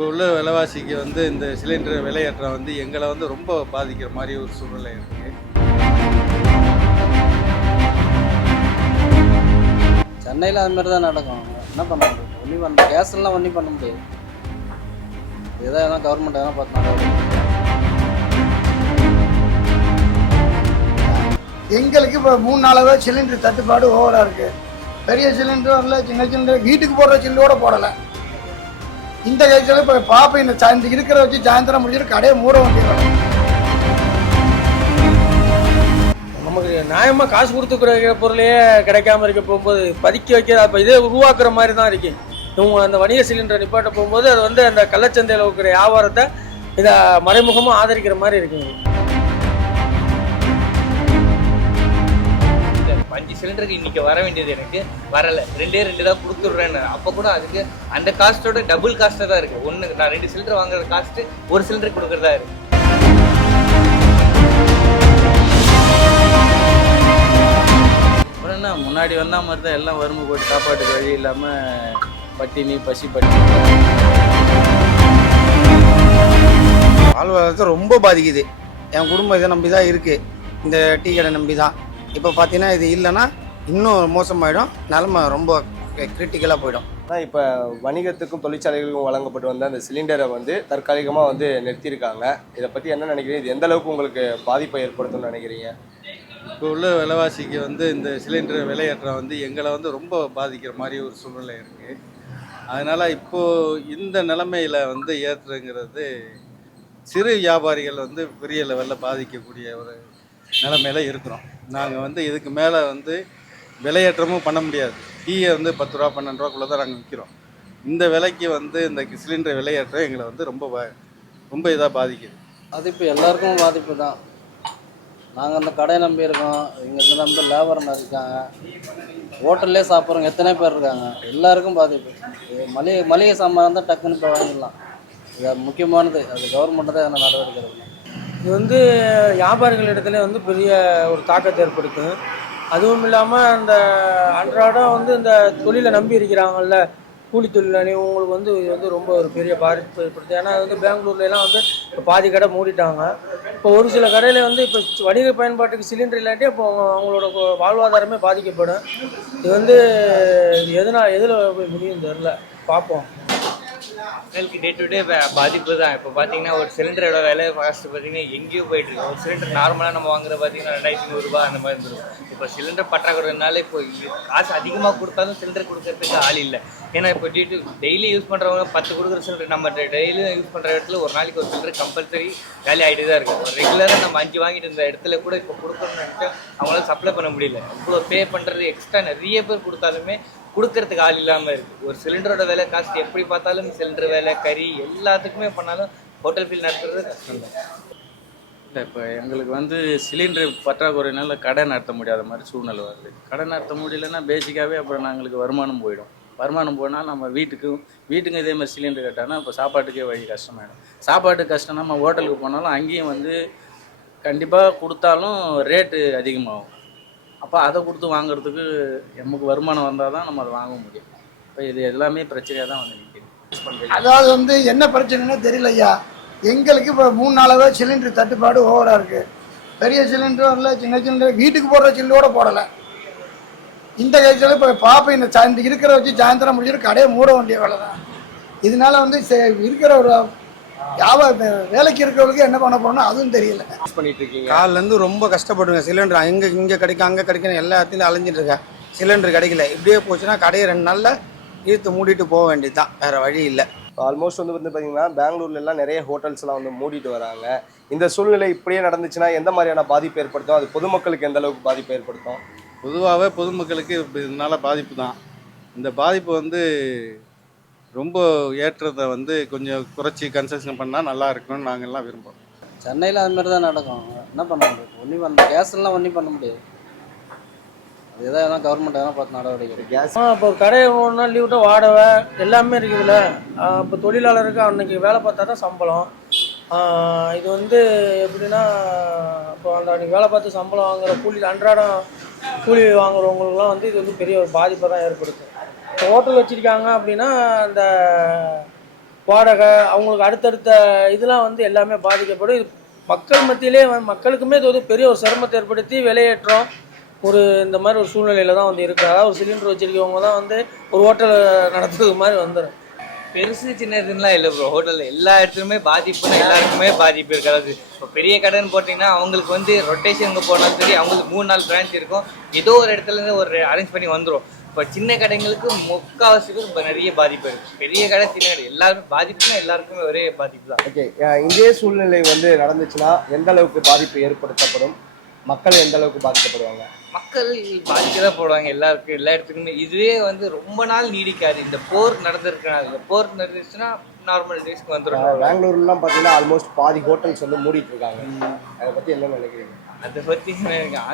இப்போ உள்ள விலைவாசிக்கு வந்து இந்த சிலிண்டர் விலையேற்றம் வந்து எங்களை வந்து ரொம்ப பாதிக்கிற மாதிரி ஒரு சூழ்நிலை இருக்குது. சென்னையில் அது மாதிரி தான் நடக்கும். என்ன பண்ண முடியும்? ஒன்றும் பண்ண கேஸ்லாம் ஒன்றும் பண்ண முடியாது. எதாவது கவர்மெண்ட் எதனா பார்த்து நடவடிக்கை. எங்களுக்கு இப்போ 3 நாளாவே சிலிண்டர் தட்டுப்பாடு ஓவராக இருக்குது. பெரிய சிலிண்டர் வரல, சின்ன சிலிண்டர் வீட்டுக்கு போடுற சில்லோட போடலை. இந்த கேஸில் இப்போ பாப்பா இந்த இருக்கிற வச்சு சாயந்தரம் முடிஞ்சிட்டு கடையை மூட வேண்டியது. நமக்கு நியாயமாக காசு கொடுத்துக்கிற பொருளே கிடைக்காம இருக்க போகும்போது பதுக்கி வைக்கிற அப்போ இதே உருவாக்குற மாதிரி தான் இருக்கு. இவங்க அந்த வணிக சிலிண்டரை நிப்பாட்ட போகும்போது அது வந்து அந்த கள்ளச்சந்தையில் இருக்கிற வியாபாரத்தை இதை மறைமுகமாக ஆதரிக்கிற மாதிரி இருக்குங்க. 5 சிலிண்டருக்கு இன்னைக்கு வர வேண்டியது எனக்கு வரலை, 2 தான் கொடுத்துட்றேன்னு. அப்போ கூட அதுக்கு அந்த காஸ்ட்டோட டபுள் காஸ்ட்டாக தான் இருக்குது. ஒன்று நான் 2 சிலிண்டர் வாங்குற காஸ்ட்டு 1 சிலிண்டர் கொடுக்குறதா இருக்குது. அப்புறம் என்ன முன்னாடி வந்தால் மாதிரி தான் எல்லாம் வறுமை போட்டு சாப்பாட்டுக்கு வழி இல்லாமல் பட்டினி பசி பட்டினி. வாழ்வாதாரத்தை ரொம்ப பாதிக்குது. என் குடும்பம் இதை நம்பி தான் இருக்குது, இந்த டீ கடை நம்பி தான். இப்போ பார்த்தீங்கன்னா இது இல்லைன்னா இன்னும் மோசமாயிடும், நிலமை ரொம்ப கிரிட்டிக்கலாக போயிடும். இப்போ வணிகத்துக்கும் தொழிற்சாலைகளுக்கும் வழங்கப்பட்டு வந்த அந்த சிலிண்டரை வந்து தற்காலிகமாக வந்து நிறுத்தியிருக்காங்க. இதை பற்றி என்ன நினைக்கிறீங்க? இது எந்த அளவுக்கு உங்களுக்கு பாதிப்பை ஏற்படுத்தும்னு நினைக்கிறீங்க? இப்போ உள்ள விலைவாசிக்கு வந்து இந்த சிலிண்டர் விலையேற்றம் வந்து எங்களை வந்து ரொம்ப பாதிக்கிற மாதிரி ஒரு சூழ்நிலை இருக்குது. அதனால் இப்போது இந்த நிலைமையில் வந்து ஏற்றுங்கிறது சிறு வியாபாரிகள் வந்து பெரிய லெவலில் பாதிக்கக்கூடிய ஒரு நிலைமையில் இருக்கிறோம். நாங்கள் வந்து இதுக்கு மேலே வந்து விலையேற்றமும் பண்ண முடியாது. டீயை வந்து 10 ரூபா 12 ரூபாக்குள்ளே தான் நாங்கள் விற்கிறோம். இந்த விலைக்கு வந்து இந்த சிலிண்டர் விலையேற்றம் எங்களை வந்து ரொம்ப இதாக பாதிக்குது. அது இப்போ எல்லாருக்கும் பாதிப்பு தான். நாங்கள் அந்த கடையை நம்பி இருக்கோம், இங்கே இந்த நம்பி லேபர் இருக்காங்க, ஹோட்டல்லே சாப்பிட்றவங்க எத்தனை பேர் இருக்காங்க, எல்லாருக்கும் பாதிப்பு. மளிகை சாமான் தான் டக்குன்னு இப்போ வாங்கிடலாம். இது முக்கியமானது, அது கவர்மெண்ட்டு தான் என்ன நடவடிக்கை எடுக்கணும். இது வந்து வியாபாரிகள் இடத்துல வந்து பெரிய ஒரு தாக்கத்தை ஏற்படுத்தும். அதுவும் இல்லாமல் அந்த அன்றாடம் வந்து இந்த தொழிலை நம்பி இருக்கிறாங்கல்ல, கூலி தொழிலாளி, உங்களுக்கு வந்து இது வந்து ரொம்ப ஒரு பெரிய பாதிப்பு ஏற்படுத்தும். ஏன்னா அது வந்து பெங்களூர்லாம் வந்து இப்போ பாதி கடை மூடிட்டாங்க. இப்போ ஒரு சில கடையில் வந்து இப்போ வணிக பயன்பாட்டுக்கு சிலிண்டர் இல்லாட்டி அப்போ அவங்களோட வாழ்வாதாரமே பாதிக்கப்படும். இது வந்து எதில் போய் முடியும் தெரில, பார்ப்போம். மக்களுக்கு டே டு டே பாதிப்பு தான். இப்போ பார்த்தீங்கன்னா ஒரு சிலிண்டரோட விலை ஃபர்ஸ்ட் பார்த்தீங்கன்னா எங்கேயோ போயிட்டுருக்கு. ஒரு சிலிண்டர் நார்மலாக நம்ம வாங்குற பார்த்தீங்கன்னா 2100 ரூபா அந்த மாதிரி இருந்துடும். இப்போ சிலிண்டர் பற்றாக்குறைனால இப்போ காசு அதிகமாக கொடுத்தாலும் சிலிண்டர் கொடுக்கறதுக்கு ஆள் இல்லை. ஏன்னா இப்போ டெய்லி யூஸ் பண்ணுறவங்க 10 கொடுக்குற சிலிண்டர் நம்ம டெய்லியும் யூஸ் பண்ணுற இடத்துல ஒரு நாளைக்கு ஒரு சிலிண்டர் கம்பல்சரி வேலை ஆகிட்டு தான் இருக்குது. ஒரு ரெகுலராக நம்ம 5 வாங்கிட்டு இருந்த இடத்துல கூட இப்போ கொடுக்கணும்னு நினச்சா அவங்களால சப்ளை பண்ண முடியல. இவ்வளோ பே பண்ணுறது எக்ஸ்ட்ரா நிறைய பேர் கொடுத்தாலுமே கொடுக்கறதுக்கு ஆள் இல்லாமல் இருக்குது. ஒரு சிலிண்டரோட விலை காஸ்ட் எப்படி பார்த்தாலும் சிலிண்டர் வேலை கறி எல்லாத்துக்குமே பண்ணாலும் ஹோட்டல் ஃபீல் நடத்துறது கஷ்டம் தான். இல்லை, இப்போ எங்களுக்கு வந்து சிலிண்டர் பற்றாக்குறையினால கடை நடத்த முடியாத மாதிரி சூழ்நிலை வருது. கடை நடத்த முடியலன்னா பேசிக்காகவே அப்புறம் நாங்களுக்கு வருமானம் போயிடும். வருமானம் போனால் நம்ம வீட்டுக்கும் இதே மாதிரி சிலிண்டர் கேட்டானா இப்போ சாப்பாட்டுக்கே வழி கஷ்டமாயிடும். சாப்பாட்டுக்கு கஷ்டம், நம்ம ஹோட்டலுக்கு போனாலும் அங்கேயும் வந்து கண்டிப்பாக கொடுத்தாலும் ரேட்டு அதிகமாகும். அப்போ அதை கொடுத்து வாங்குறதுக்கு நமக்கு வருமானம் வந்தால் தான் நம்ம அதை வாங்க முடியும். இப்போ இது எல்லாமே பிரச்சனையாக தான் வந்து நிற்கிது. அதாவது வந்து என்ன பிரச்சனைன்னு தெரியல ஐயா. எங்களுக்கு இப்போ 3 நாளாவே சிலிண்டர் தட்டுப்பாடு ஓவராக இருக்குது. பெரிய சிலிண்டர் வரல, சின்ன சிலிண்டர் வீட்டுக்கு போடுற சில்லோட போடலை. இந்த கேஸில் இப்போ பாப்பா இந்த இருக்கிற வச்சு சாயந்தரம் முடிஞ்சிட்டு கடையை மூட வேண்டிய வேலை தான். இதனால வந்து இருக்கிற ஒரு வேலைக்கு இருக்கிறவங்களுக்கு என்ன பண்ண போறோம்னா அதுவும் தெரியல. பண்ணிட்டு இருக்கீங்க. காலிலேருந்து ரொம்ப கஷ்டப்படுங்க. சிலிண்டர் இங்கே கிடைக்கும், அங்கே கிடைக்கும், எல்லா இடத்துலையும் அலைஞ்சிட்டு இருக்கேன். சிலிண்டர் கிடைக்கல. இப்படியே போச்சுன்னா கடையை 2 நாளில் இழுத்து மூடிட்டு போக வேண்டியது தான், வேறு வழி இல்லை. ஆல்மோஸ்ட் வந்து பார்த்தீங்கன்னா பெங்களூர்லாம் நிறைய ஹோட்டல்ஸ்லாம் வந்து மூடிட்டு வராங்க. இந்த சூழ்நிலை இப்படியே நடந்துச்சுன்னா எந்த மாதிரியான பாதிப்பு ஏற்படுத்தும்? அது பொதுமக்களுக்கு எந்த அளவுக்கு பாதிப்பு ஏற்படுத்தும்? பொதுவாகவே பொதுமக்களுக்கு இதனால் பாதிப்பு தான். இந்த பாதிப்பு வந்து ரொம்ப ஏற்றத்தை வந்து கொஞ்சம் குறைச்சி கன்செஷன் பண்ணால் நல்லா இருக்குன்னு நாங்கள்லாம் விரும்புகிறோம். சென்னையில் அது மாதிரி தான் நடக்கும். என்ன பண்ண முடியும்? ஒன்றும் பண்ண கேஸ்லாம் ஒன்றும் பண்ண முடியாது. அது எதாவது கவர்மெண்ட் எதனா பார்த்து நடவடிக்கை. கேஸ் இப்போ கடையை 3 நாள் லீவ்ட்டு வாடகை எல்லாமே இருக்குதுல்ல. இப்போ தொழிலாளருக்கு அன்றைக்கி வேலை பார்த்தா தான் சம்பளம். இது வந்து எப்படின்னா இப்போ அந்த அன்றைக்கி வேலை பார்த்து சம்பளம் வாங்குகிற கூலி அன்றாடம் கூலி வாங்குறவங்களுக்குலாம் வந்து இது வந்து பெரிய ஒரு பாதிப்பை தான் ஏற்படுத்தும். இப்போ ஹோட்டல் வச்சுருக்காங்க அப்படின்னா அந்த வாடகை, அவங்களுக்கு அடுத்தடுத்த இதெல்லாம் வந்து எல்லாமே பாதிக்கப்படும். இது மக்கள் மத்தியிலே மக்களுக்குமே இது வந்து பெரிய ஒரு சிரமத்தை ஏற்படுத்தி விலையேற்றம் ஒரு இந்த மாதிரி ஒரு சூழ்நிலையில தான் வந்து இருக்குது. அதாவது ஒரு சிலிண்டர் வச்சிருக்கவங்க தான் வந்து ஒரு ஹோட்டல் நடத்துறது மாதிரி வந்துடும். பெருசு சின்னதுலாம் இல்லை ப்ரோ. ஹோட்டலில் எல்லா இடத்துலையுமே பாதிப்புன்னா எல்லாருக்குமே பாதிப்பு இருக்குது. அதாவது இப்போ பெரிய கடைன்னு போட்டிங்கன்னா அவங்களுக்கு வந்து ரொட்டேஷனுக்கு போனாலும் சரி, அவங்களுக்கு 3-4 பிரான்ச் இருக்கும். ஏதோ ஒரு இடத்துலேருந்து ஒரு அரேஞ்ச் பண்ணி வந்துடும். இப்போ சின்ன கடைங்களுக்கு முக்கால்வாசி பேர் இப்போ நிறைய பாதிப்பு இருக்குது. பெரிய கடை சின்ன கடை எல்லாருமே பாதிப்புனா எல்லாருக்குமே ஒரே பாதிப்பு தான். ஓகே, இதே சூழ்நிலை வந்து நடந்துச்சுன்னா எந்த அளவுக்கு பாதிப்பு ஏற்படுத்தப்படும்? மக்கள் எந்த அளவுக்கு பாதிக்கப்படுவாங்க? மக்கள் பாதிக்க தான் போடுவாங்க எல்லாருக்கும், எல்லா இடத்துக்குமே. இதுவே வந்து ரொம்ப நாள் நீடிக்காது. இந்த போர் நடந்திருக்கனால, இந்த போர் நடந்துச்சுன்னா நார்மல் டேஸ்க்கு வந்துடும். பெங்களூர்லாம் பார்த்தீங்கன்னா ஆல்மோஸ்ட் பாதி ஹோட்டல்ஸ் வந்து மூடிட்டு இருக்காங்க. அதை பற்றி என்ன நினைக்கிறீங்க? அதை பற்றி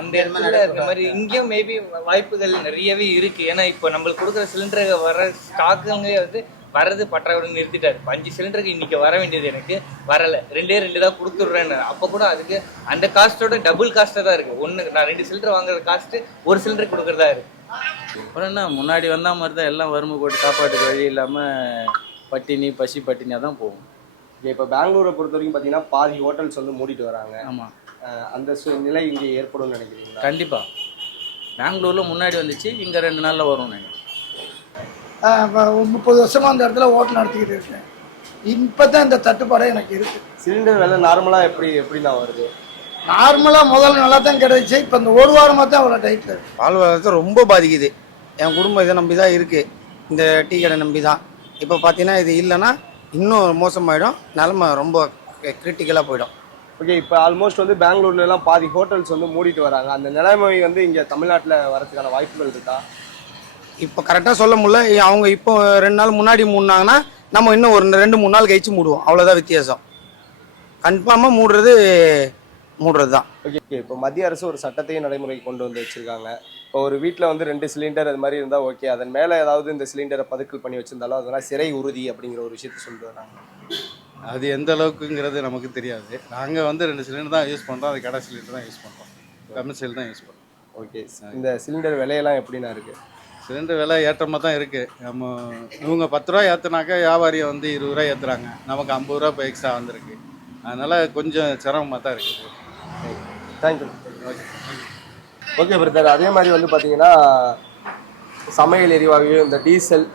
அந்த இடத்துல இந்த மாதிரி இங்கேயும் மேபி வாய்ப்புகள் நிறையவே இருக்குது. ஏன்னா இப்போ நம்மளுக்கு கொடுக்குற சிலிண்டர் வர ஸ்டாக்குங்க வந்து வர்றது பற்றாக்குறை நிறுத்திட்டாரு. 5 சிலிண்டருக்கு இன்னைக்கு வர வேண்டியது எனக்கு வரலை, 2 தான் கொடுத்துட்றேன்னு. அப்போ கூட அதுக்கு அந்த காஸ்ட்டோட டபுள் காஸ்ட்டாக தான் இருக்குது. நான் 2 சிலிண்டர் வாங்குற காஸ்ட்டு 1 சிலிண்டர் கொடுக்குறதா இருக்குது. அப்புறம் என்ன, முன்னாடி வந்த மாதிரி தான் எல்லாம் வறுமை போட்டு சாப்பாட்டுக்கு வழி இல்லாமல் பட்டினி பட்டினியாக தான் போகும். இப்போ பெங்களூரை பொறுத்த வரைக்கும் பார்த்தீங்கன்னா பாதி ஹோட்டல்ஸ் வந்து மூடிட்டு வராங்க. ஆமாம், அந்த நிலை இங்கே ஏற்படும் நினைக்கிறீங்களா? கண்டிப்பாக. பெங்களூரில் முன்னாடி வந்துச்சு, இங்கே 2 நாளில் வரும் நினைக்கிறேன். 30 வருஷமாக அந்த இடத்துல ஹோட்டல் நடத்திக்கிட்டு இருக்கேன். இப்போ தான் இந்த தட்டுப்பாடே எனக்கு இருக்குது. சிலிண்டர் விலை நார்மலாக எப்படிலாம் வருது? நார்மலாக முதல்ல நல்லா தான் கிடைச்சி, இப்போ இந்த ஒரு வாரமாக தான் அவ்வளோ டைட்டில் இருக்குது. வாழ்வாதாரத்தை ரொம்ப பாதிக்குது. என் குடும்பம் இதை நம்பி தான் இருக்குது, இந்த டீ கடை நம்பி தான். இப்போ பார்த்தீங்கன்னா இது இல்லைன்னா இன்னும் மோசமாயிடும், நிலமை ரொம்ப கிரிட்டிக்கலாக போயிடும். ஓகே, இப்போ ஆல்மோஸ்ட் வந்து பெங்களூர்லாம் பாதி ஹோட்டல்ஸ் வந்து மூடிட்டு வராங்க. அந்த நிலைமை வந்து இங்கே தமிழ்நாட்டில் வரதுக்கான வாய்ப்புகள் இருக்கா? இப்போ கரெக்டாக சொல்ல முடியல. அவங்க இப்போ 2 நாள் முன்னாடி மூடினாங்கன்னா நம்ம இன்னும் ஒரு 2-3 நாள் கழிச்சு மூடுவோம், அவ்வளோதான் வித்தியாசம். கன்ஃபார்மாக மூடுறது தான். ஓகே, இப்போ மத்திய அரசு ஒரு சட்டத்தையும் நடைமுறைக்கு கொண்டு வந்து வச்சுருக்காங்க. இப்போ ஒரு வீட்டில் வந்து 2 சிலிண்டர் அது மாதிரி இருந்தால் ஓகே, அதன் மேலே ஏதாவது இந்த சிலிண்டரை பதுக்கல் பண்ணி வச்சுருந்தாலும் அதெல்லாம் சிறை உறுதி அப்படிங்கிற ஒரு விஷயத்தை சொல்லிட்டு வராங்க. அது எந்த அளவுக்குங்கிறது நமக்கு தெரியாது. நாங்கள் வந்து 2 சிலிண்டர் தான் யூஸ் பண்ணுறோம், அது கடை சிலிண்டர் தான் யூஸ் பண்ணுறோம், கமர்ஷியல் தான் யூஸ் பண்ணுறோம். ஓகே, இந்த சிலிண்டர் விலையெல்லாம் எப்படின்னா இருக்குது? சிலிண்டர் விலை ஏற்றமாக தான் இருக்குது. நம்ம இவங்க 10 ரூபா ஏற்றுனாக்கா வியாபாரியை வந்து 20 ரூபா ஏற்றுறாங்க, நமக்கு 50 ரூபா இப்போ எக்ஸ்ட்ரா வந்திருக்கு. அதனால் கொஞ்சம் சிரமமாக தான் இருக்குது. தேங்க்யூ. ஓகே பிரதர், அதே மாதிரி வந்து பார்த்தீங்கன்னா சமையல் எரிவாயு, இந்த டீசல்,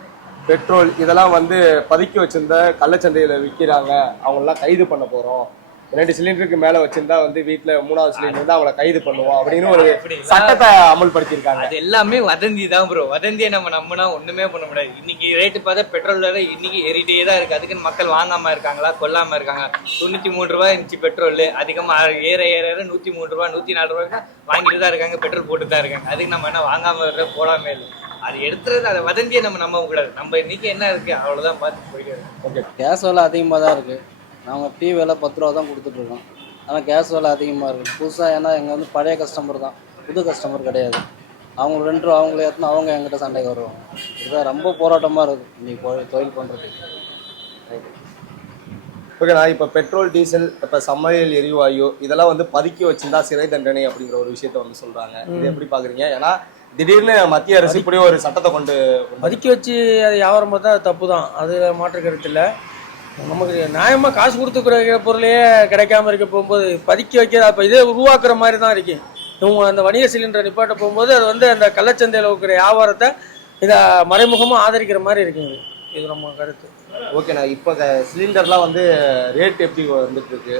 பெட்ரோல் இதெல்லாம் வந்து பதுக்கி வச்சுருந்த கள்ளச்சந்தையில் விற்கிறாங்க, அவங்களெலாம் கைது பண்ண போகிறோம். 2 சிலிண்டருக்கு மேலே வச்சுருந்தா வந்து வீட்டில் 3வது சிலிண்டர் தான் அவங்கள கைது பண்ணுவோம் அப்படின்னு ஒரு சட்டத்தை அமல்படுத்தியிருக்காங்க. அது எல்லாமே வதந்தி தான் ப்ரோ. வதந்தியை நம்ம நம்பினா ஒன்றுமே பண்ண முடியாது. இன்னைக்கு ரேட்டு பார்த்தா பெட்ரோல் விலை இன்னைக்கு ஏறிட்டே தான் இருக்குது. அதுக்குன்னு மக்கள் வாங்காமல் இருக்காங்களா, கொல்லாமல் இருக்காங்க? 93 ரூபா இருந்துச்சு பெட்ரோல், அதிகமாக ஏற 103 ரூபா 104 ரூபாய்க்கு வாங்கிட்டு தான் இருக்காங்க, பெட்ரோல் போட்டு தான் இருக்காங்க. அதுக்கு நம்ம என்ன வாங்காமல் போடாமல் இல்லை. அது எடுத்துறது, அதை வதந்தியை நம்ம நம்ப கூடாது. நம்ம இன்னைக்கு என்ன இருக்குது அவ்வளோதான் பார்த்து போயிட்டு இருக்கு. ஓகே, கேஸ் விலை அதிகமாக தான் இருக்குது. நாங்கள் டீ விலை 10 ரூபா தான் கொடுத்துட்ருக்கோம். ஆனால் கேஸ் விலை அதிகமாக இருக்குது புதுசாக. ஏன்னா எங்கள் வந்து பழைய கஸ்டமர் தான், புது கஸ்டமர் கிடையாது. அவங்க 2 ரூபா அவங்களே ஏற்றினா அவங்க எங்கிட்ட சண்டைக்கு வருவாங்க. இதுதான் ரொம்ப போராட்டமாக இருக்குது இன்றைக்கி தொழில் பண்ணுறதுக்கு. ஓகே, நான் இப்போ பெட்ரோல், டீசல், இப்போ சமையல் எரிவாயு இதெல்லாம் வந்து பதுக்கி வச்சுருந்தா சிறை தண்டனை அப்படிங்கிற ஒரு விஷயத்த வந்து சொல்கிறாங்க. இது எப்படி பார்க்குறீங்க? ஏன்னா திடீர்னு மத்திய அரசு இப்படி ஒரு சட்டத்தை கொண்டு பதுக்கி வச்சு அது வியாபாரம் பார்த்தா அது தப்பு தான், அது மாற்று கருத்து இல்லை. நமக்கு நியாயமாக காசு கொடுத்துக்கிற பொருளையே கிடைக்காம இருக்க போகும்போது பதுக்கி வைக்கிற, அப்போ இதே உருவாக்குற மாதிரி தான் இருக்கு. இவங்க அந்த வணிக சிலிண்டரை நிப்பாட்ட போகும்போது அது வந்து அந்த கள்ளச்சந்தையில் இருக்கிற வியாபாரத்தை இதை மறைமுகமாக ஆதரிக்கிற மாதிரி இருக்குங்க. இது நம்ம கருத்து. ஓகேண்ணா, இப்போ சிலிண்டர்லாம் வந்து ரேட் எப்படி வந்துட்டு இருக்கு?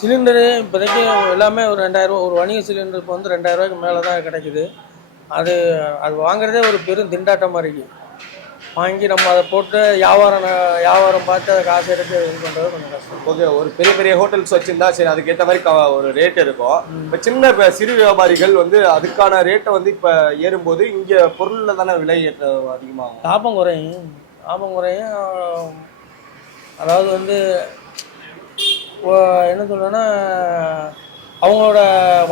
சிலிண்டரு இப்போதைக்கு எல்லாமே ஒரு 2000 ரூபா. ஒரு வணிக சிலிண்டர் இப்போ வந்து 2000 ரூபாய்க்கு மேலே தான் கிடைக்குது. அது வாங்குறதே ஒரு பெரும் திண்டாட்டமாக இருக்குது. வாங்கி நம்ம அதை போட்டு வியாபாரம் பார்த்து அதை காசு எடுத்து இது பண்ணுறது கொஞ்சம் கஷ்டம். ஓகே, ஒரு பெரிய பெரிய ஹோட்டல்ஸ் வச்சுருந்தா சரி, அதுக்கேற்ற மாதிரி ஒரு ரேட் இருக்கும். இப்போ சின்ன சிறு வியாபாரிகள் வந்து அதுக்கான ரேட்டை வந்து இப்போ ஏறும்போது இங்கே பொருளில் தானே விலை அதிகமாகும், லாபம் குறையும். அதாவது வந்து என்ன சொல்றேன்னா அவங்களோட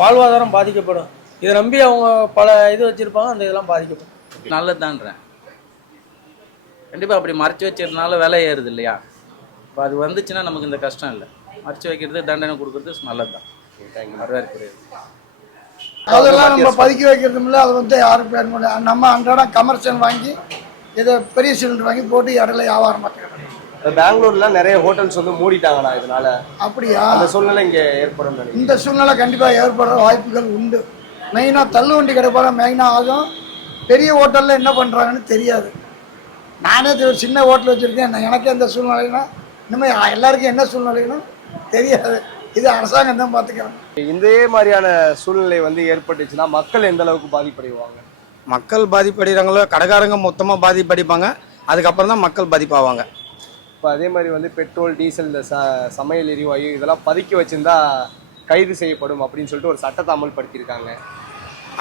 வாழ்வாதாரம் பாதிக்கப்படும். இதை நம்பி அவங்க பல இது வச்சுருப்பாங்க, அந்த இதெல்லாம் பாதிக்கப்படும். நல்லதுதான்றேன். கண்டிப்பாக அப்படி மறைச்சி வச்சதுனால விலை ஏறுது இல்லையா? இப்போ அது வந்துச்சுன்னா நமக்கு இந்த கஷ்டம் இல்லை. மறைச்சி வைக்கிறது, தண்டனை கொடுக்குறது நல்லது தான். அதெல்லாம் நம்ம பதுக்கி வைக்கிறது இல்லை. அது வந்து யாரும் பேர் முடியாது. நம்ம அன்றாடம் கமர்ஷியல் வாங்கி இதை பெரிய சிலிண்டர் வாங்கி போட்டு இடையில வியாபாரம் பார்த்துக்கிறோம். இப்ப பெங்களூர்ல நிறைய ஹோட்டல்ஸ் வந்து மூடிட்டாங்கண்ணா இதனால. அப்படியா? அந்த சூழ்நிலை இங்க ஏற்படும் நினைக்கிறேன். இந்த சூழ்நிலை கண்டிப்பாக ஏற்படுற வாய்ப்புகள் உண்டு. மெயினாக தள்ளுவண்டி கிடைப்பாக மெயினாக ஆகும். பெரிய ஹோட்டலில் என்ன பண்ணுறாங்கன்னு தெரியாது. நானே ஒரு சின்ன ஹோட்டல் வச்சுருக்கேன், எனக்கே இந்த சூழ்நிலைன்னா இனிமேல் எல்லாருக்கும் என்ன சூழ்நிலைன்னு தெரியாது. இது அரசாங்கம் தான் பார்த்துக்கிறேன். இதே மாதிரியான சூழ்நிலை வந்து ஏற்பட்டுச்சுன்னா மக்கள் எந்த அளவுக்கு பாதிப்படைவாங்க? மக்கள் பாதிப்படைகிறாங்களோ, கடைக்காரங்க மொத்தமாக பாதிப்படைப்பாங்க. அதுக்கப்புறம் தான் மக்கள் பாதிப்பாவாங்க. இப்போ அதே மாதிரி வந்து பெட்ரோல், டீசல், இந்த சமையல் எரிவாயு இதெல்லாம் பதுக்கி வச்சிருந்தா கைது செய்யப்படும் அப்படின்னு சொல்லிட்டு ஒரு சட்டத்தை அமல்படுத்தியிருக்காங்க.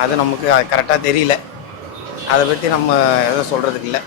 அது நமக்கு கரெக்டாக தெரியல. அதை பற்றி நம்ம எதுவும் சொல்கிறதுக்கு இல்லை.